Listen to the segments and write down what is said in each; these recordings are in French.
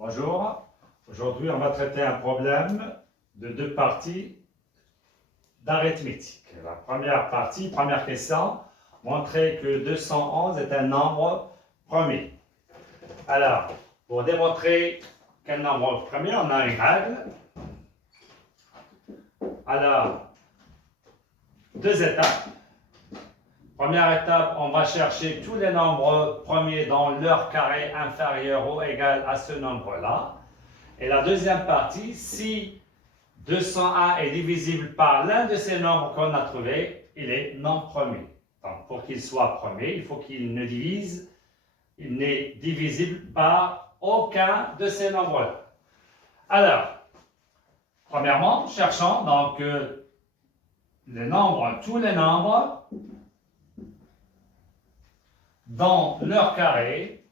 Bonjour, aujourd'hui on va traiter un problème de deux parties d'arithmétique. La première partie, première question, montrer que 211 est un nombre premier. Alors, pour démontrer quel nombre premier, on a une règle. Alors, deux étapes. Première étape, on va chercher tous les nombres premiers dont leur carré inférieur ou égal à ce nombre-là. Et la deuxième partie, si 201 est divisible par l'un de ces nombres qu'on a trouvé, il est non premier. Donc, pour qu'il soit premier, il faut qu'il n'est divisible par aucun de ces nombres-là. Alors, premièrement, cherchons donc tous les nombres dont leur carré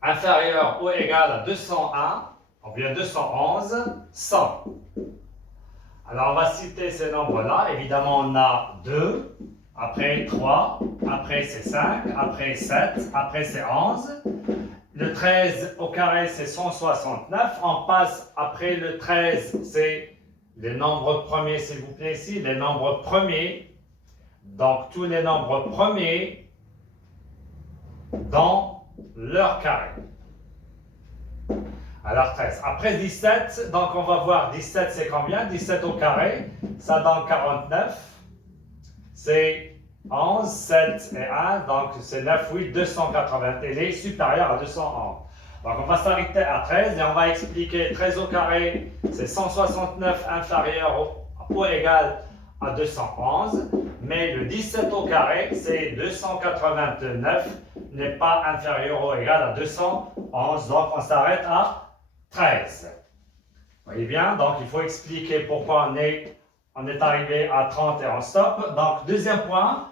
inférieur ou égal à 201, ou bien 211, 100. Alors, on va citer ces nombres-là. Évidemment, on a 2, après 3, après c'est 5, après 7, après c'est 11. Le 13 au carré, c'est 169. On passe après le 13, c'est les nombres premiers, s'il vous plaît, ici, les nombres premiers. Donc, tous les nombres premiers dans leur carré. Alors 13. Après 17, donc on va voir 17 c'est combien? 17 au carré, ça donne 49. C'est 11, 7 et 1, donc c'est 9, 8, 280. Elle est supérieure à 211. Donc on va s'arrêter à 13 et on va expliquer 13 au carré, c'est 169 inférieur ou égal à 211. Mais le 17 au carré, c'est 289, n'est pas inférieur ou égal à 211. Donc on s'arrête à 13. Vous voyez bien, donc il faut expliquer pourquoi on est arrivé à 30 et on stoppe. Donc deuxième point,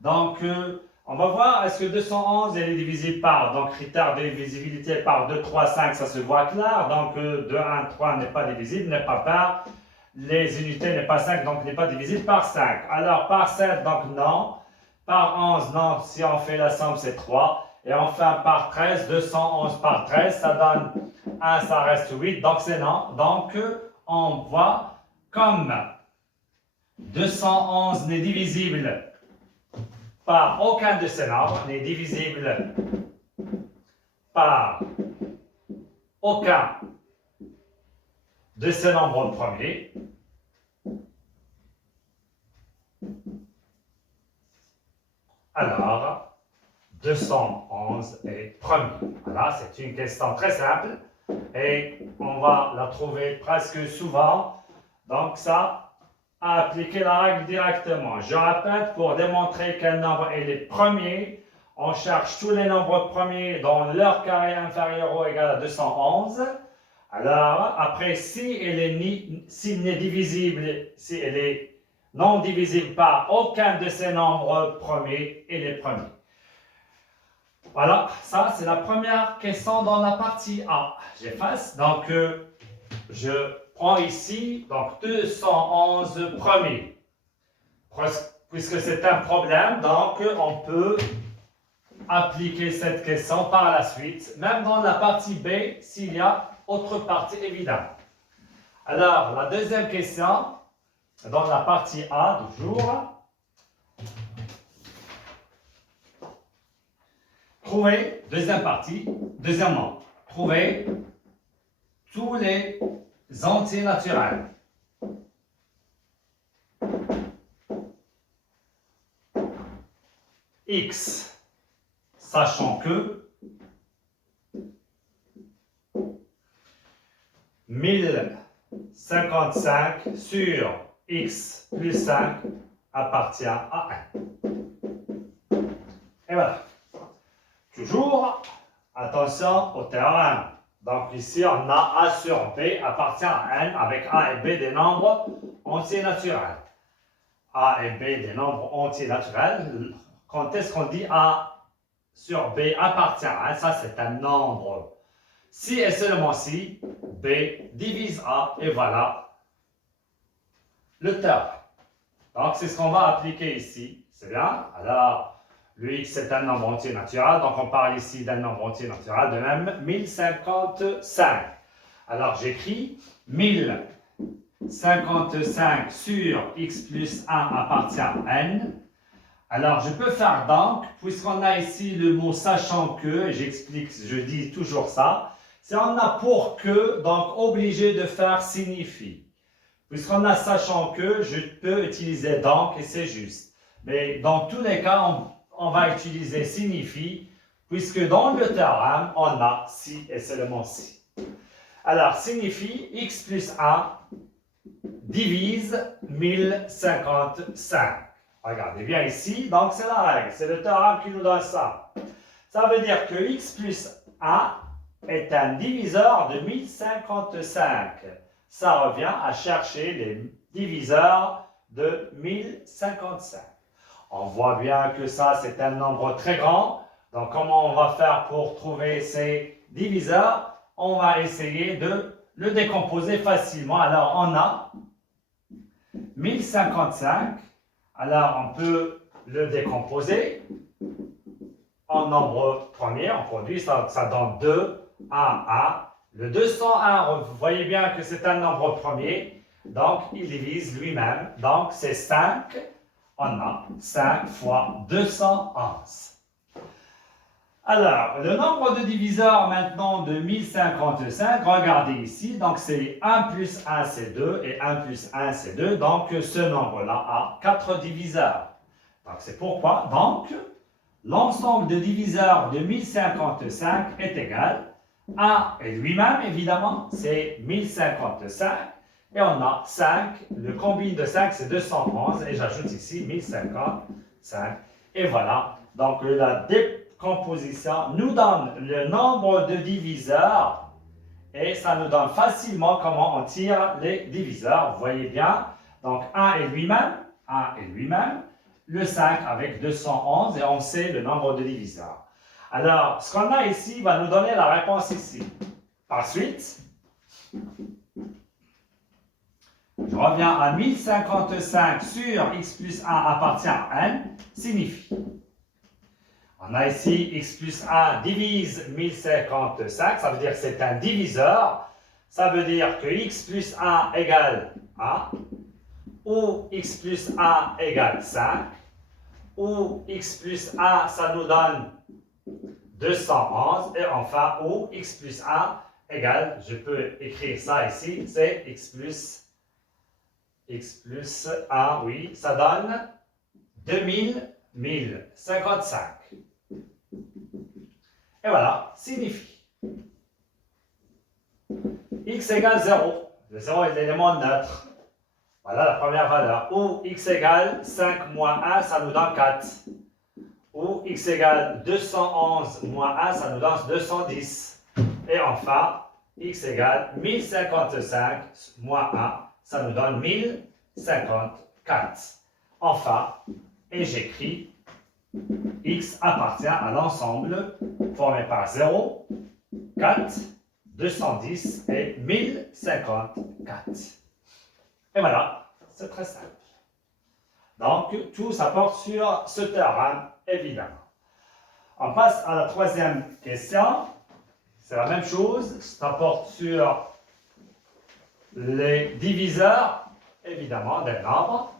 donc on va voir est-ce que 211 est divisible par, donc critère de divisibilité par 2, 3, 5, ça se voit clair. Donc 2, 1, 3 n'est pas divisible, n'est pas par les unités, n'est pas 5, donc n'est pas divisible par 5. Alors par 7, donc non. Par 11, non, si on fait la somme c'est 3. Et enfin par 13, 211 par 13, ça donne 1, ça reste 8, donc c'est non. Donc, on voit comme 211 n'est divisible par aucun de ces nombres, n'est divisible par aucun de ces nombres premiers. Alors, 211 est premier. Voilà, c'est une question très simple. Et on va la trouver presque souvent. Donc ça, à appliquer la règle directement. Je répète, pour démontrer quel nombre est le premier, on cherche tous les nombres premiers dont leur carré inférieur ou égal à 211. Alors, après, si elle est non divisible par aucun de ces nombres premiers, elle est premier. Voilà, ça c'est la première question dans la partie A. J'efface, donc je prends ici donc 211 premiers. Puisque c'est un problème, donc on peut appliquer cette question par la suite, même dans la partie B, s'il y a autre partie évidemment. Alors, la deuxième question, dans la partie A, toujours. Trouver, deuxième partie, deuxièmement, trouver tous les entiers naturels. X, sachant que 1055 sur x plus 5 appartient à 1. Et voilà. Toujours, attention au théorème. Donc ici, on a A sur B appartient à N avec A et B des nombres entiers naturels. A et B des nombres entiers naturels. Quand est-ce qu'on dit A sur B appartient à N? Ça, c'est un nombre. Si et seulement si, B divise A et voilà le théorème. Donc, c'est ce qu'on va appliquer ici. C'est bien. Alors, Le x c'est un nombre entier naturel, donc on parle ici d'un nombre entier naturel, de même 1055. Alors j'écris 1055 sur x plus 1 appartient à n. Alors je peux faire donc, puisqu'on a ici le mot sachant que, j'explique, je dis toujours ça, c'est on a pour que, donc obligé de faire signifie. Puisqu'on a sachant que, je peux utiliser donc et c'est juste. Mais dans tous les cas, on va utiliser signifie, puisque dans le théorème, on a si et seulement si. Alors, signifie x plus 1 divise 1055. Regardez bien ici, donc c'est la règle, c'est le théorème qui nous donne ça. Ça veut dire que x plus 1 est un diviseur de 1055. Ça revient à chercher les diviseurs de 1055. On voit bien que ça, c'est un nombre très grand. Donc, comment on va faire pour trouver ces diviseurs? On va essayer de le décomposer facilement. Alors, on a 1055. Alors, on peut le décomposer en nombre premier. On produit, ça donne 2, 1, 1. Le 201, vous voyez bien que c'est un nombre premier. Donc, il divise lui-même. Donc, c'est 5. On a 5 fois 211. Alors, le nombre de diviseurs maintenant de 1055, regardez ici, donc c'est 1 plus 1 c'est 2 et 1 plus 1 c'est 2, donc ce nombre-là a 4 diviseurs. Donc c'est pourquoi, donc, l'ensemble de diviseurs de 1055 est égal à lui-même, évidemment, c'est 1055. Et on a 5, le combine de 5 c'est 211 et j'ajoute ici 1055 et voilà. Donc la décomposition nous donne le nombre de diviseurs et ça nous donne facilement comment on tire les diviseurs. Vous voyez bien, donc 1 est lui-même, le 5 avec 211 et on sait le nombre de diviseurs. Alors ce qu'on a ici va nous donner la réponse ici. Par suite, je reviens à 1055 sur x plus 1 appartient à n, signifie. On a ici x plus 1 divise 1055, ça veut dire que c'est un diviseur. Ça veut dire que x plus 1 égale 1, ou x plus 1 égale 5, ou x plus 1, ça nous donne 211, et enfin, ou x plus 1 égale, je peux écrire ça ici, c'est x plus 1, oui, ça donne 1055. Et voilà, signifie. X égale 0. Le 0 est l'élément neutre. Voilà la première valeur. Ou x égale 5 moins 1, ça nous donne 4. Ou x égale 211 moins 1, ça nous donne 210. Et enfin, x égale 1055 moins 1, ça nous donne 1054. Enfin, et j'écris x appartient à l'ensemble formé par 0, 4, 210 et 1054. Et voilà, c'est très simple. Donc, tout ça porte sur ce théorème, évidemment. On passe à la troisième question. C'est la même chose, ça porte sur les diviseurs, évidemment, des nombres.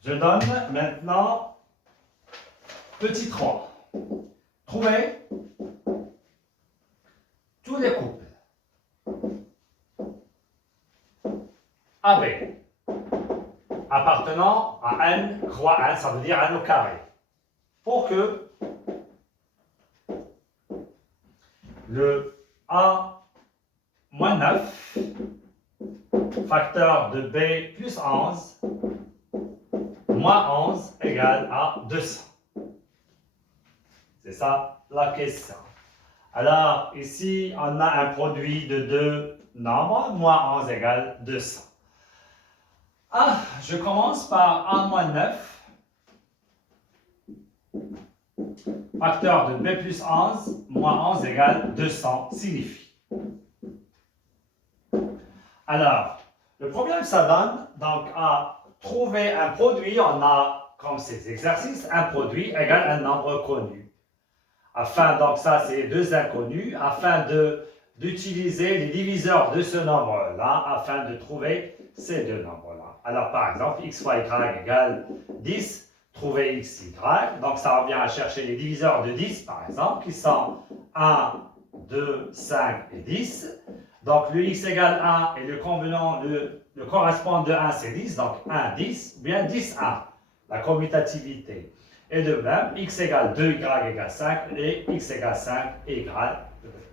Je donne maintenant petit 3. Trouvez tous les couples AB appartenant à n croix n, ça veut dire n au carré, pour que le A moins 9 facteur de B plus 11 moins 11 égale à 200. C'est ça la question. Alors, ici, on a un produit de deux nombres, moins 11 égale 200. Je commence par A moins 9 facteur de B plus 11 moins 11 égale 200 signifie. Alors, le problème, ça donne, donc, à trouver un produit, on a, comme ces exercices, un produit égale un nombre connu. Afin, donc ça, c'est deux inconnus, afin d'utiliser les diviseurs de ce nombre-là, afin de trouver ces deux nombres-là. Alors, par exemple, x fois y égale 10, trouver x, y. Donc, ça revient à chercher les diviseurs de 10, par exemple, qui sont 1, 2, 5 et 10. Donc, le x égale 1 et le convenant, le correspondant de 1, c'est 10. Donc, 1, 10, ou bien 10, 1. La commutativité. Et de même, x égale 2, y égale 5 et x égale 5 et y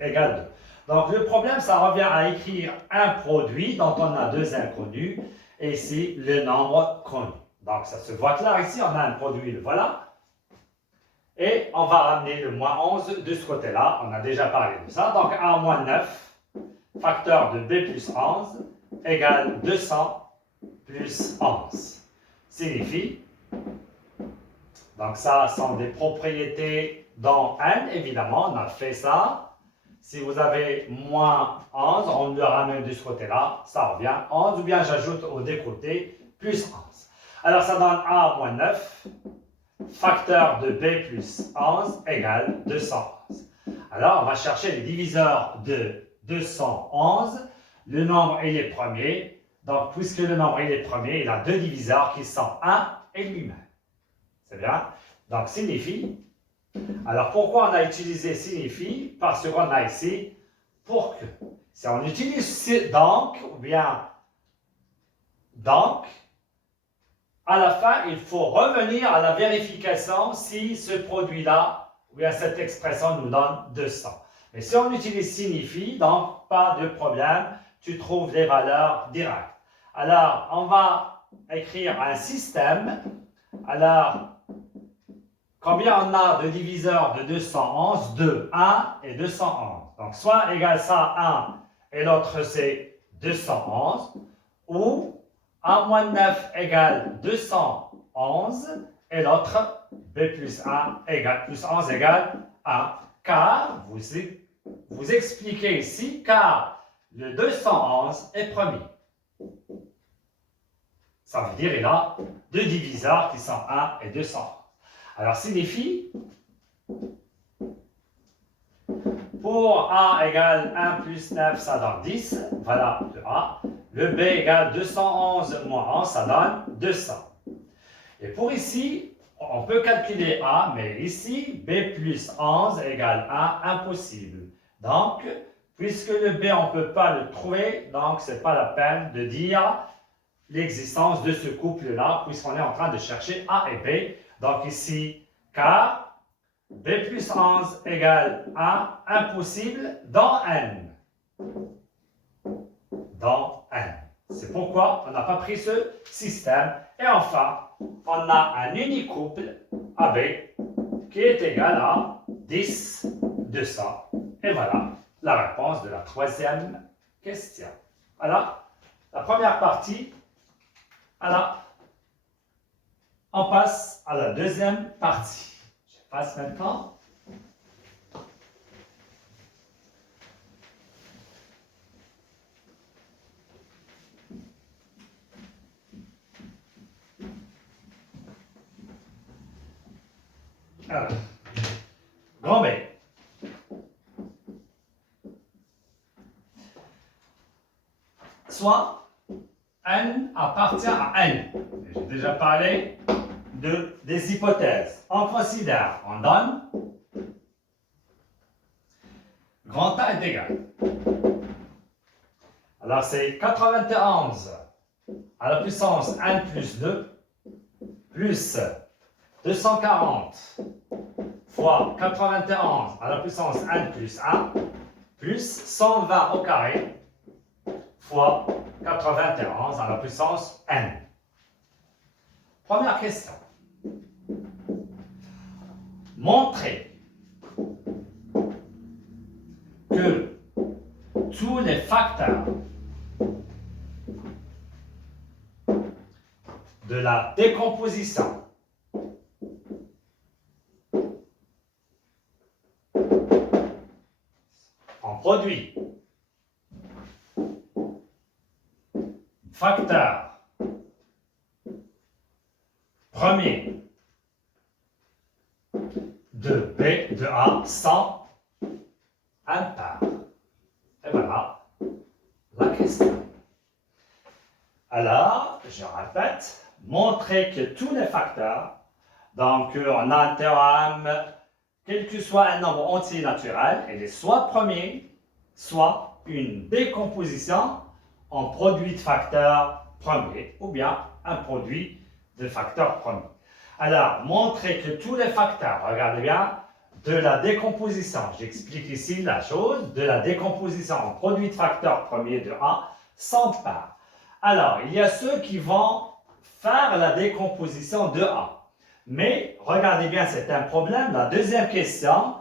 égale 2. Donc, le problème, ça revient à écrire un produit dont on a deux inconnus et ici, le nombre connu. Donc, ça se voit clair ici, on a un produit, le voilà. Et on va ramener le moins 11 de ce côté-là, on a déjà parlé de ça. Donc, a moins 9, facteur de b plus 11, égale 200 plus 11. Signifie, donc ça sont des propriétés dans n, évidemment, on a fait ça. Si vous avez moins 11, on le ramène de ce côté-là, ça revient 11, ou bien j'ajoute aux deux côtés plus 11. Alors ça donne a moins 9, facteur de b plus 11 égale 211. Alors on va chercher les diviseurs de 211. Le nombre il est premier, donc puisque le nombre il est premier, il a deux diviseurs qui sont 1 et lui-même. C'est bien? Donc signifie. Alors pourquoi on a utilisé signifie? Parce qu'on a ici pour que. Si on utilise donc, ou bien donc, à la fin, il faut revenir à la vérification si ce produit-là, ou bien cette expression nous donne 200. Mais si on utilise signifie, donc pas de problème, tu trouves les valeurs directes. Alors, on va écrire un système. Alors, combien on a de diviseurs de 211? 2, 1 et 211. Donc, soit égale ça 1 et l'autre c'est 211, ou 1 moins 9 égale 211 et l'autre b plus 1 égale plus 11 égale 1. Car, vous expliquez ici, car le 211 est premier. Ça veut dire qu'il a deux diviseurs qui sont 1 et 211. Alors, signifie, pour A égale 1 plus 9, ça donne 10. Voilà le A. Le B égale 211 moins 11, ça donne 200. Et pour ici, on peut calculer A, mais ici, B plus 11 égale 1, impossible. Donc, puisque le B, on ne peut pas le trouver, donc ce n'est pas la peine de dire l'existence de ce couple-là, puisqu'on est en train de chercher A et B. Donc ici, car B plus 11 égale 1, impossible dans N. Dans N. C'est pourquoi on n'a pas pris ce système. Et enfin, on a un unique couple AB qui est égal à 10, 200. Et voilà la réponse de la troisième question. Voilà la première partie. Alors, on passe à la deuxième partie. Je passe maintenant. Alors, grand B. Soit N appartient à N. J'ai déjà parlé des hypothèses. On considère, on donne, grand A est égal. Alors c'est 91 à la puissance N plus 2 plus 240 fois 91 à la puissance N plus 1 plus 120 au carré fois 91 à la puissance N. Première question. Montrer que tous les facteurs de la décomposition produit facteur premier de B de A sans impar. Et voilà la question. Alors, je répète, montrer que tous les facteurs, donc on a un théorème, quel que soit un nombre entier naturel, il est soit premier, soit une décomposition en produit de facteurs premiers, ou bien un produit de facteurs premiers. Alors, montrer que tous les facteurs, regardez bien, de la décomposition, j'explique ici la chose, de la décomposition en produit de facteurs premiers de A s'emparent. Alors, il y a ceux qui vont faire la décomposition de A. Mais, regardez bien, c'est un problème. La deuxième question,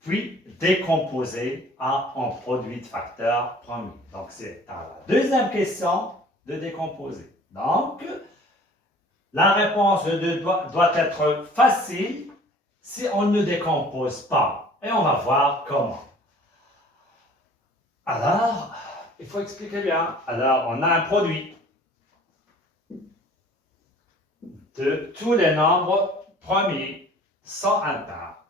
puis décomposer A en produit de facteurs premiers. Donc, c'est à la deuxième question de décomposer. Donc, la réponse doit être facile si on ne décompose pas. Et on va voir comment. Alors, il faut expliquer bien. Alors, on a un produit de tous les nombres premiers sans impar.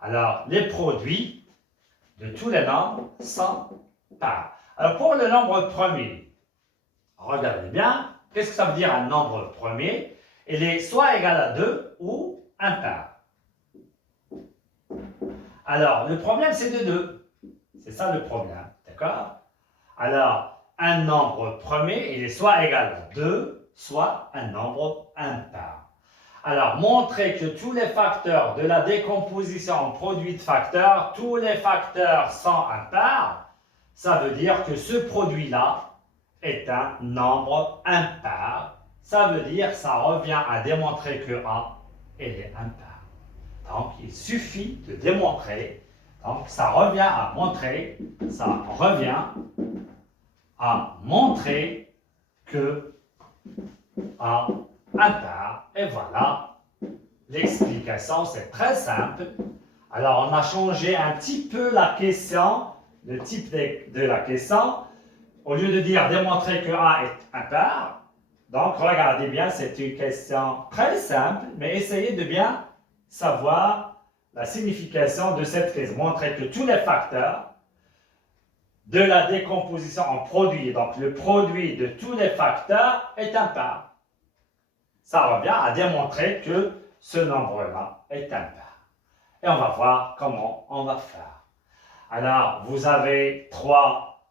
Alors, les produits de tous les nombres sans part. Alors, pour le nombre premier, regardez bien, qu'est-ce que ça veut dire un nombre premier? Il est soit égal à 2 ou impar. Alors, le problème, c'est de 2. C'est ça le problème, d'accord? Alors, un nombre premier, il est soit égal à 2, soit un nombre impar. Alors, montrer que tous les facteurs de la décomposition en produit de facteurs, tous les facteurs sont impars, ça veut dire que ce produit-là est un nombre impar. Ça veut dire, ça revient à démontrer que A, est impar. Donc, il suffit de démontrer. Donc, ça revient à montrer que A impar. Et voilà, l'explication, c'est très simple. Alors, on a changé un petit peu la question, le type de la question. Au lieu de dire démontrer que A est impar, donc regardez bien, c'est une question très simple, mais essayez de bien savoir la signification de cette question. Montrer que tous les facteurs de la décomposition en produit, donc le produit de tous les facteurs est impar. Ça revient à démontrer que ce nombre-là est impar. Et on va voir comment on va faire. Alors, vous avez 3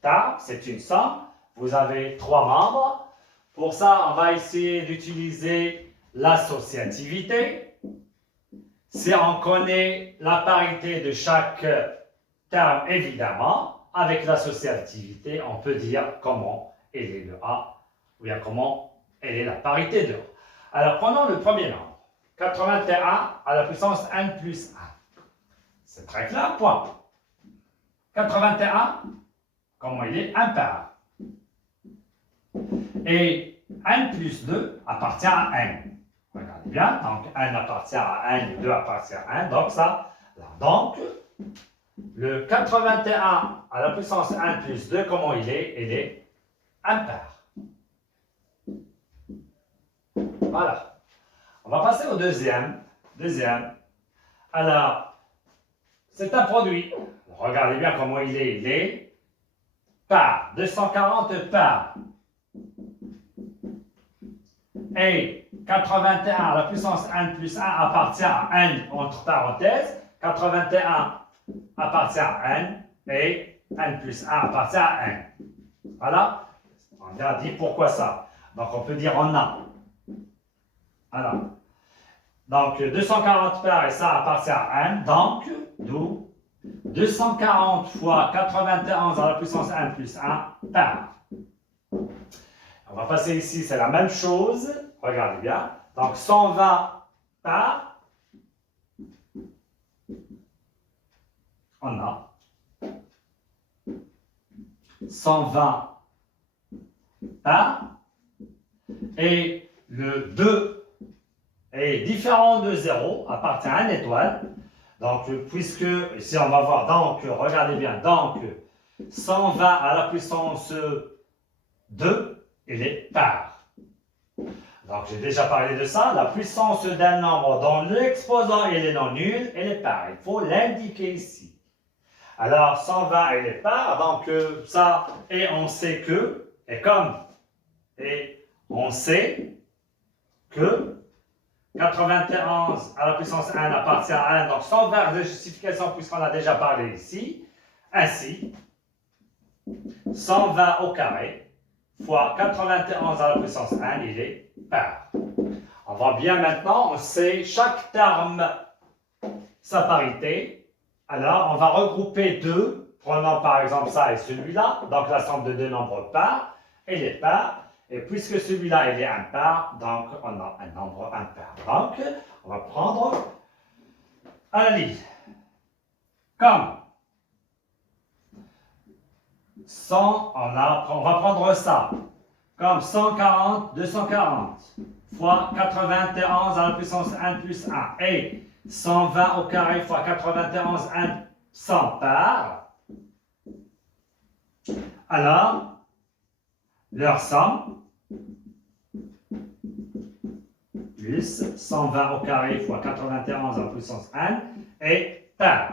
tables, c'est une somme. Vous avez 3 membres. Pour ça, on va essayer d'utiliser l'associativité. Si on connaît la parité de chaque terme, évidemment, avec l'associativité, on peut dire comment elle est le A, ou bien comment elle est la parité de A. Alors, prenons le premier nombre, 81 à la puissance n plus 1. C'est très clair, point. 81, comment il est impar. Et n plus 2 appartient à n. Regardez bien, donc 1 appartient à 1 et 2 appartient à 1, donc ça, là. Donc, le 81 à la puissance 1 plus 2, comment il est? Il est impar. Voilà. On va passer au deuxième. Alors, c'est un produit. Regardez bien comment il est. Il est par 240 par. Et 81 à la puissance n plus 1 appartient à n entre parenthèses. 81 appartient à n et n plus 1 appartient à n. Voilà. On a dit pourquoi ça. Donc on peut dire on a. Voilà. Donc 240 par et ça appartient à n. Donc, d'où 240 fois 91 à la puissance n plus 1 par. On va passer ici, c'est la même chose. Regardez bien. Donc 120 par. On a 120 par. Et le 2 est différent de 0, appartient à une étoile. Donc, puisque, ici on va voir, donc, regardez bien, donc, 120 à la puissance 2, il est par. Donc, j'ai déjà parlé de ça. La puissance d'un nombre dont l'exposant il est non nul, elle est par. Il faut l'indiquer ici. Alors, 120, elle est par. Donc, ça, et on sait que, et comme, et on sait que 91 à la puissance 1 appartient à 1. Donc, sans verbe de justification, puisqu'on a déjà parlé ici. Ainsi, 120 au carré fois 91 à la puissance 1, il est par. On voit bien maintenant, on sait chaque terme sa parité. Alors, on va regrouper deux. Prenons par exemple ça et celui-là. Donc, la somme de deux nombres par et les parts. Et puisque celui-là, il est impar, donc on a un nombre impar. Donc, on va prendre à la ligne. Comme 100, on va prendre ça. Comme 140, 240 fois 91 à la puissance 1 plus 1. Et 120 au carré fois 91, 1, 100 par. Alors, leur somme, plus 120 au carré fois 91 à la puissance 1, est par.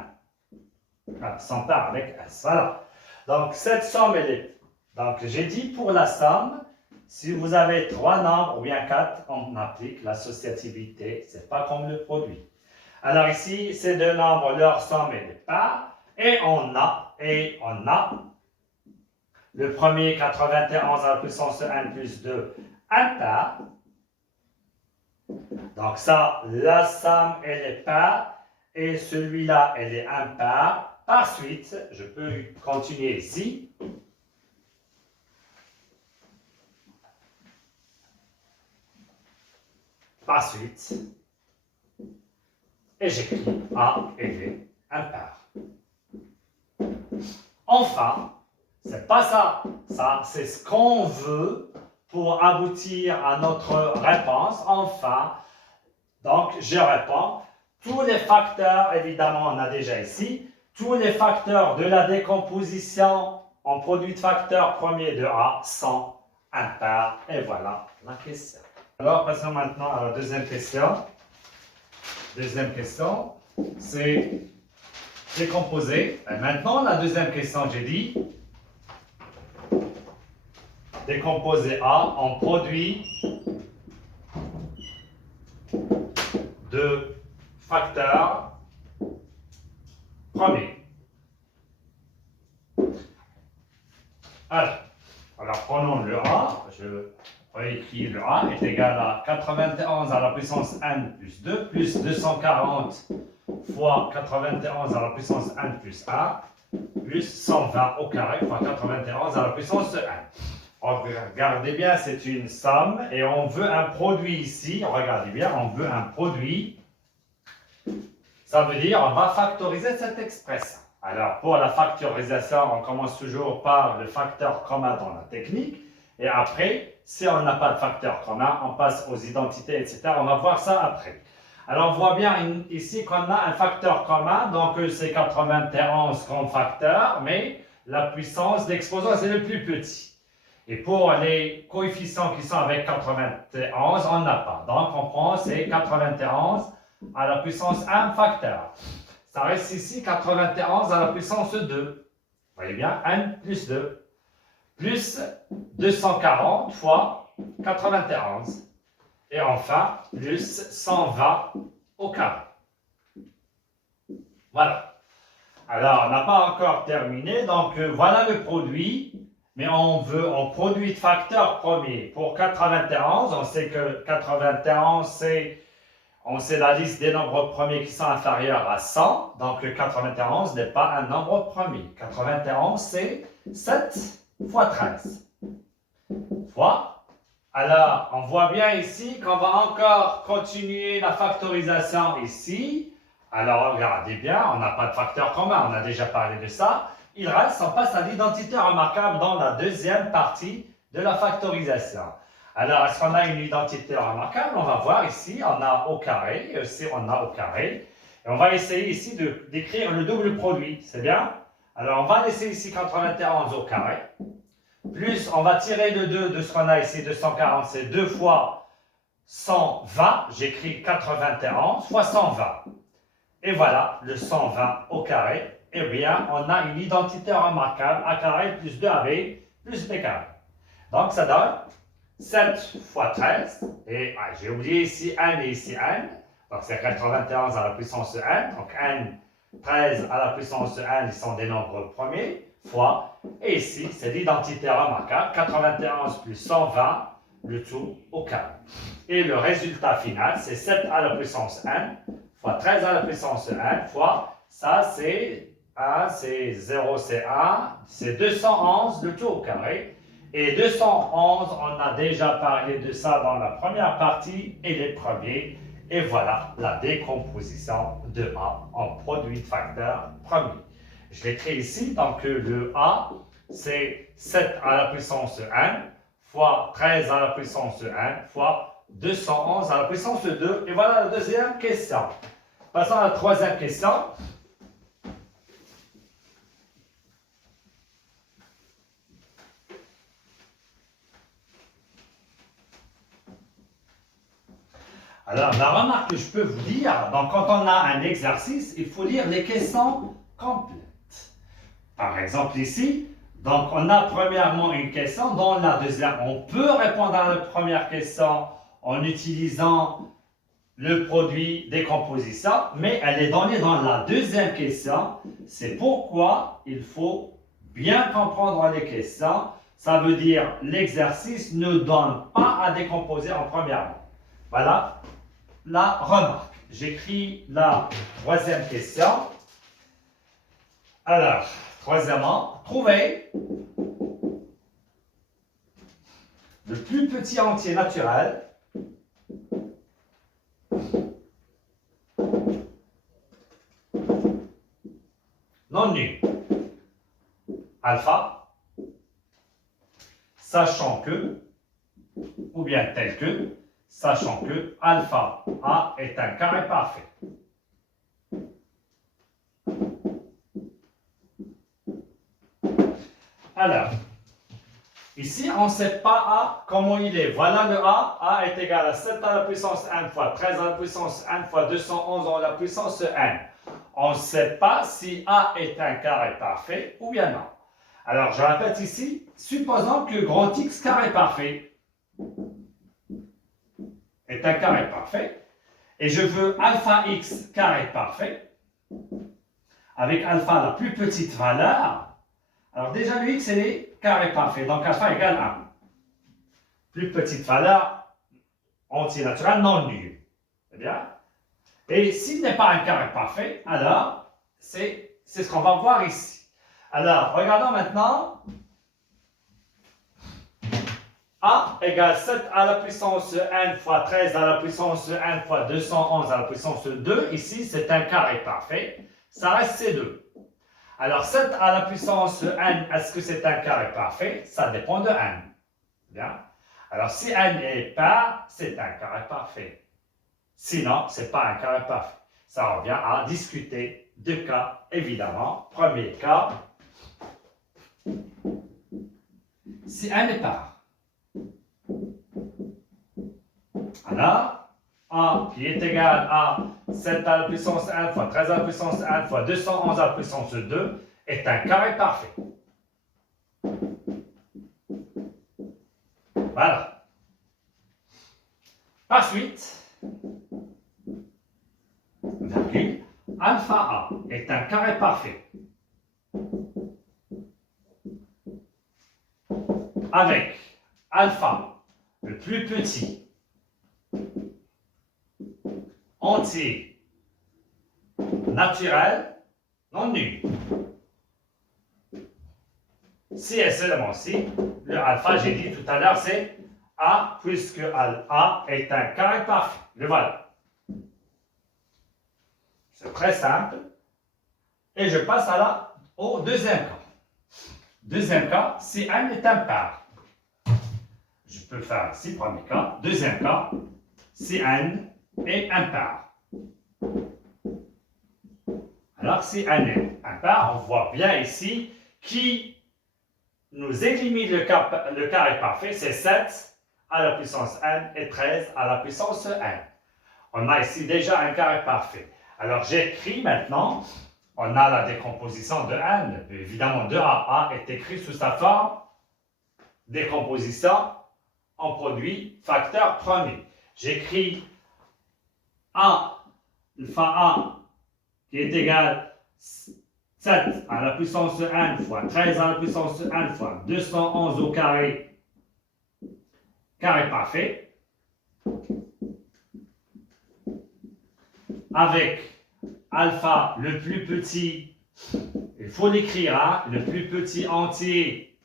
Voilà, 100 par avec S. Voilà. Donc, cette somme, elle est. Donc, j'ai dit pour la somme, si vous avez 3 nombres ou bien 4, on applique l'associativité. Ce n'est pas comme le produit. Alors, ici, ces deux nombres, leur somme, elle est par. Et on a le premier 91 à la puissance 1 plus 2 impar. Donc ça, la somme, elle est par. Et celui-là, elle est impar. Par suite, je peux continuer ici. Par suite. Et j'écris A, elle est impar. Enfin, c'est pas ça. Ça, c'est ce qu'on veut pour aboutir à notre réponse. Enfin, donc, je réponds. Tous les facteurs, évidemment, on a déjà ici, tous les facteurs de la décomposition en produit de facteurs premier de A sont impairs. Et voilà la question. Alors, passons maintenant à la deuxième question. Deuxième question, c'est décomposer. Et maintenant, la deuxième question, j'ai dit, décomposer A en produit de facteurs premiers. Alors prenons le A, je réécris le A est égal à 91 à la puissance n plus 2 plus 240 fois 91 à la puissance n plus 1 plus 120 au carré fois 91 à la puissance n. Regardez bien, c'est une somme et on veut un produit ici. Regardez bien, on veut un produit. Ça veut dire on va factoriser cette expression. Alors, pour la factorisation, on commence toujours par le facteur commun dans la technique. Et après, si on n'a pas de facteur commun, on passe aux identités, etc. On va voir ça après. Alors, on voit bien ici qu'on a un facteur commun. Donc, c'est 91 comme facteur, mais la puissance d'exposant, c'est le plus petit. Et pour les coefficients qui sont avec 91, on n'a pas. Donc, on prend ces 91 à la puissance 1 facteur. Ça reste ici 91 à la puissance 2. Vous voyez bien, 1 plus 2. Plus 240 fois 91. Et enfin, plus 120 au carré. Voilà. Alors, on n'a pas encore terminé. Donc, voilà le produit. Mais on veut en produit de facteur premier. Pour 91, on sait que 91, on sait la liste des nombres premiers qui sont inférieurs à 100. Donc, le 91 n'est pas un nombre premier. 91, c'est 7 fois 13. Fois. Alors, on voit bien ici qu'on va encore continuer la factorisation ici. Alors, regardez bien, on n'a pas de facteur commun. On a déjà parlé de ça. Il reste, on passe à l'identité remarquable dans la deuxième partie de la factorisation. Alors, est-ce qu'on a une identité remarquable? On va voir ici, on a au carré, ici on a au carré. Et on va essayer ici d'écrire le double produit, c'est bien? Alors on va laisser ici 91 au carré, plus on va tirer le 2 de ce qu'on a ici, 240, c'est 2 fois 120, j'écris 91 fois 120. Et voilà, le 120 au carré. Eh bien, on a une identité remarquable, a carré plus 2ab plus b carré. Donc, ça donne 7 fois 13, et j'ai oublié ici n et ici n, donc c'est 91 à la puissance de n, donc n, 13 à la puissance de n, ils sont des nombres premiers, fois, et ici, c'est l'identité remarquable, 91 plus 120, le tout au carré. Et le résultat final, c'est 7 à la puissance n, fois 13 à la puissance de n, fois, ça c'est 1, c'est 0, c'est 1, c'est 211, le tout au carré. Et 211, on a déjà parlé de ça dans la première partie et les premiers. Et voilà la décomposition de A en produit de facteurs premiers. Je l'écris ici, donc le A, c'est 7 à la puissance de n, fois 13 à la puissance de n, fois 211 à la puissance de 2. Et voilà la deuxième question. Passons à la troisième question. Alors, la remarque que je peux vous dire, donc quand on a un exercice, il faut lire les questions complètes. Par exemple ici, donc on a premièrement une question, dans la deuxième, on peut répondre à la première question en utilisant le produit décomposition, mais elle est donnée dans la deuxième question. C'est pourquoi il faut bien comprendre les questions. Ça veut dire l'exercice ne donne pas à décomposer en premièrement. Voilà la remarque. J'écris la troisième question. Alors, troisièmement, trouvez le plus petit entier naturel non nul. Alpha, sachant que, ou bien tel que, sachant que alpha A est un carré parfait. Alors, ici, on ne sait pas A comment il est. Voilà le A. A est égal à 7 à la puissance n fois 13 à la puissance n fois 211 à la puissance n. On ne sait pas si A est un carré parfait ou bien non. Alors, je répète ici, supposons que grand X carré parfait est un carré parfait, et je veux alpha x carré parfait, avec alpha la plus petite valeur. Alors déjà le x est carré parfait, donc alpha égale 1. Plus petite valeur, entier naturel non nul. C'est bien. Et s'il n'est pas un carré parfait, alors c'est ce qu'on va voir ici. Alors, regardons maintenant. A égale 7 à la puissance n fois 13 à la puissance n fois 211 à la puissance 2. Ici, c'est un carré parfait. Ça reste C2. Alors, 7 à la puissance n, est-ce que c'est un carré parfait? Ça dépend de n. Bien. Alors, si n est pair, c'est un carré parfait. Sinon, ce n'est pas un carré parfait. Ça revient à discuter deux cas, évidemment. Premier cas, si n est pair. Alors, A qui est égal à 7 à la puissance n fois 13 à la puissance n fois 211 à la puissance 2 est un carré parfait. Voilà. Par suite, virgule, alpha A est un carré parfait avec alpha le plus petit entier naturel non nul. Si et seulement si, le alpha, j'ai dit tout à l'heure, c'est A, puisque A est un carré parfait. Le voilà. C'est très simple. Et je passe au deuxième cas. Deuxième cas, si n est impair. Je peux faire ici, premier cas. Deuxième cas, si n est impair. Alors, si n est impair, on voit bien ici qui nous élimine le carré parfait, c'est 7 à la puissance n et 13 à la puissance n. On a ici déjà un carré parfait. Alors, j'écris maintenant, on a la décomposition de n. Évidemment, 2a est écrit sous sa forme décomposition en produit facteur premier. J'écris alpha a qui est égal 7 à la puissance n fois 13 à la puissance n fois 211 au carré parfait, avec alpha le plus petit, il faut l'écrire, hein, le plus petit entier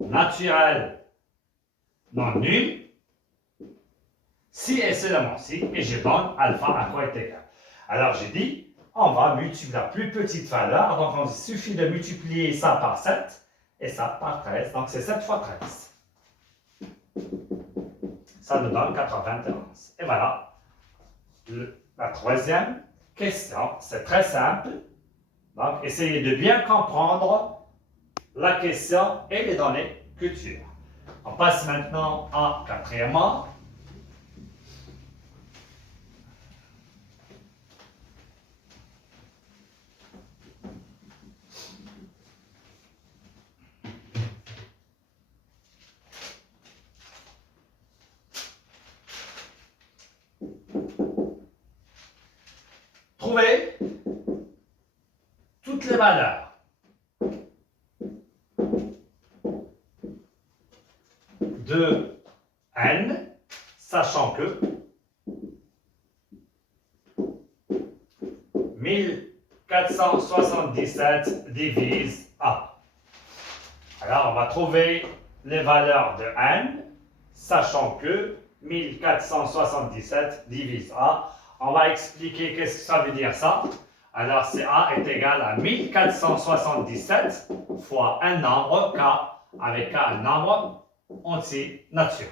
naturel non nul, si et seulement si, et je donne alpha à quoi est égal. Alors j'ai dit, on va multiplier la plus petite valeur, donc il suffit de multiplier ça par 7 et ça par 13, donc c'est 7 fois 13. Ça nous donne 91. Et voilà, la troisième question, c'est très simple, donc essayez de bien comprendre la question et les données culture. On passe maintenant à quatrièmement. Trouver toutes les valeurs de n, sachant que 1477 divise A. Alors, on va trouver les valeurs de n, sachant que 1477 divise A. On va expliquer qu'est-ce que ça veut dire ça. Alors, c'est A est égal à 1477 fois un nombre K, avec K un nombre entier naturel.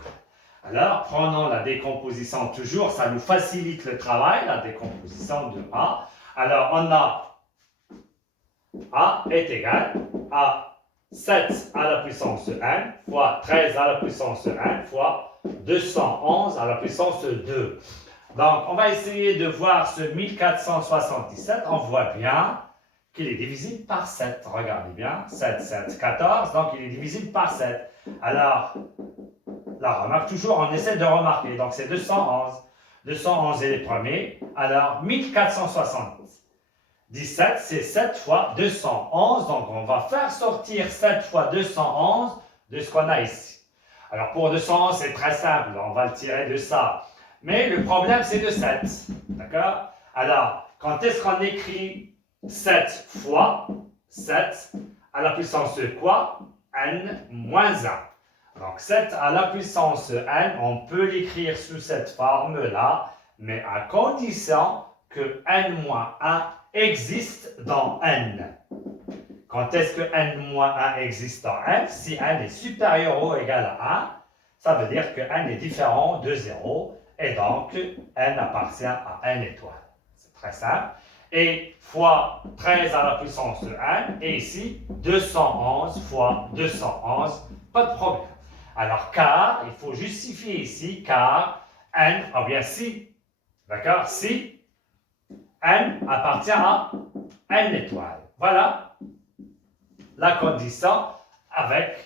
Alors, prenons la décomposition toujours, ça nous facilite le travail, la décomposition de A. Alors, on a A est égal à 7 à la puissance n fois 13 à la puissance n fois 211 à la puissance 2. Donc, on va essayer de voir ce 1477. On voit bien qu'il est divisible par 7. Regardez bien, 7, 7, 14. Donc, il est divisible par 7. Alors, la remarque, toujours, on essaie de remarquer. Donc, c'est 211. 211 est le premier. Alors, 1477, c'est 7 fois 211. Donc, on va faire sortir 7 fois 211 de ce qu'on a ici. Alors, pour 211, c'est très simple. On va le tirer de ça. Mais le problème, c'est de 7. D'accord? Alors, quand est-ce qu'on écrit 7 fois 7 à la puissance de quoi? N moins 1. Donc, 7 à la puissance n, on peut l'écrire sous cette forme-là, mais à condition que n moins 1 existe dans n. Quand est-ce que n moins 1 existe dans n? Si n est supérieur ou égal à 1, ça veut dire que n est différent de 0. Et donc, n appartient à n étoile. C'est très simple. Et fois 13 à la puissance de n. Et ici, 211 fois 211. Pas de problème. Alors, car, il faut justifier ici, car n, ou bien si, d'accord, si n appartient à n étoile. Voilà la condition avec,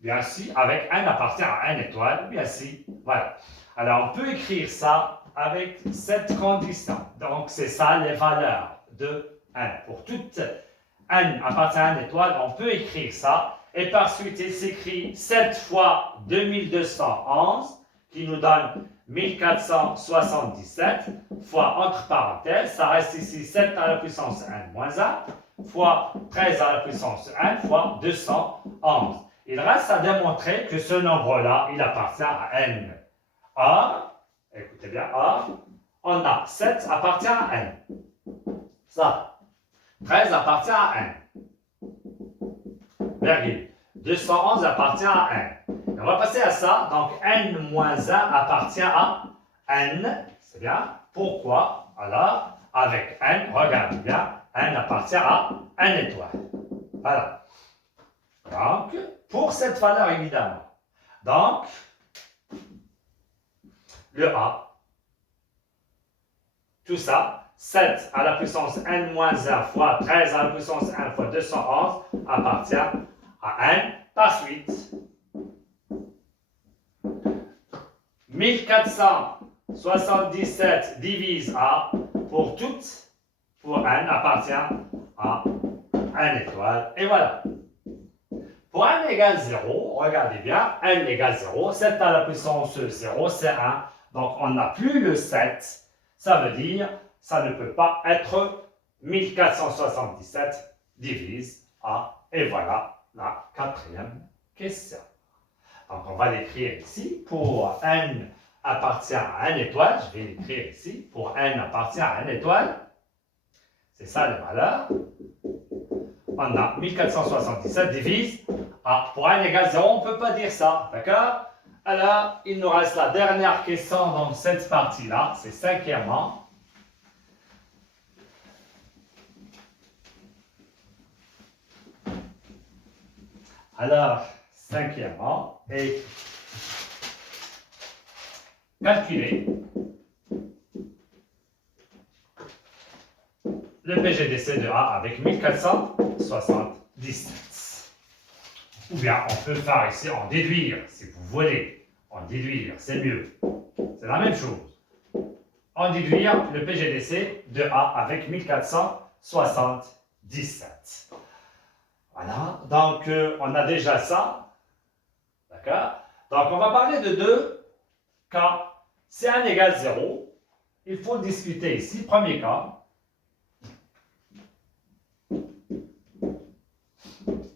bien sûr, avec n appartient à n étoile, bien sûr, voilà. Alors, on peut écrire ça avec cette condition. Donc, c'est ça les valeurs de n. Pour toute n appartient à n étoile, on peut écrire ça. Et par suite, il s'écrit 7 fois 2211, qui nous donne 1477, fois entre parenthèses, ça reste ici 7 à la puissance n moins 1, fois 13 à la puissance n, fois 211. Il reste à démontrer que ce nombre-là, il appartient à n. Or, écoutez bien, or, on a 7 appartient à n. Ça, 13 appartient à n. Virgule. 211 appartient à n. Et on va passer à ça. Donc, n moins 1 appartient à n. C'est bien. Pourquoi? Alors, avec n, regardez bien, n appartient à 1 étoile. Voilà. Donc, pour cette valeur, évidemment. Donc, le A, tout ça, 7 à la puissance n moins 1 fois 13 à la puissance 1 fois 211 appartient à n par suite. 1477 divise A pour toutes, pour n appartient à 1 étoile. Et voilà. Pour n égale 0, regardez bien, n égale 0, 7 à la puissance 0, c'est 1. Donc on n'a plus le 7. Ça veut dire, ça ne peut pas être 1477 divise A. Et voilà la quatrième question. Donc on va l'écrire ici. Pour n appartient à 1 étoile, je vais l'écrire ici. Pour n appartient à 1 étoile, c'est ça les valeurs. On a 1477 divise A. Pour n égale 0, on ne peut pas dire ça. D'accord? Alors, il nous reste la dernière question dans cette partie-là. C'est cinquièmement. Alors, cinquièmement, et calculer le PGDC de A avec 1477. Ou bien on peut faire ici en déduire, si vous voulez. En déduire, c'est mieux. C'est la même chose. En déduire le PGDC de A avec 1477. Voilà, donc on a déjà ça. D'accord? Donc on va parler de deux cas. Si n égale 0, il faut discuter ici. Premier cas.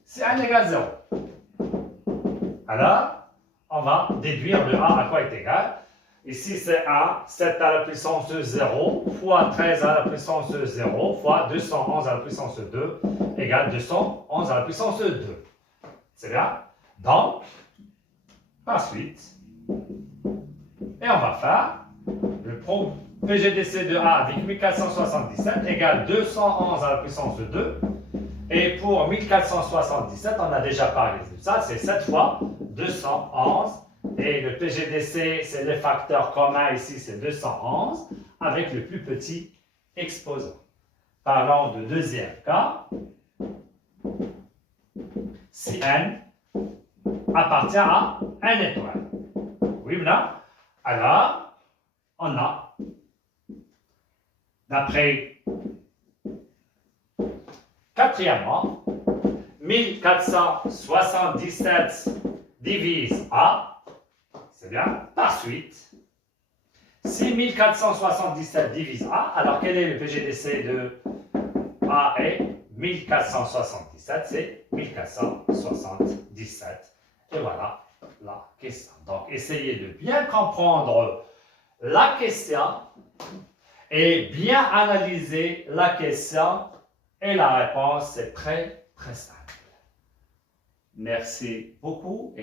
Si n égale 0, alors on va déduire le A à quoi est égal. Ici c'est 1, 7 à la puissance de 0, fois 13 à la puissance de 0, fois 211 à la puissance de 2, égale 211 à la puissance de 2. C'est bien? Donc, par suite, et on va faire le PGDC de A avec 1477 égale 211 à la puissance de 2. Et pour 1477, on a déjà parlé de ça, c'est 7 fois 211. Et le PGDC, c'est le facteur commun ici, c'est 211, avec le plus petit exposant. Parlons du deuxième cas. Si n appartient à 1 étoile. Oui ou non? Alors, on a, d'après quatrièmement, 1477 divise A, c'est bien, par suite. Si 1477 divise A, alors quel est le PGDC de A est 1477, c'est 1477. Et voilà la question. Donc, essayez de bien comprendre la question et bien analyser la question. Et la réponse, c'est très, très simple. Merci beaucoup.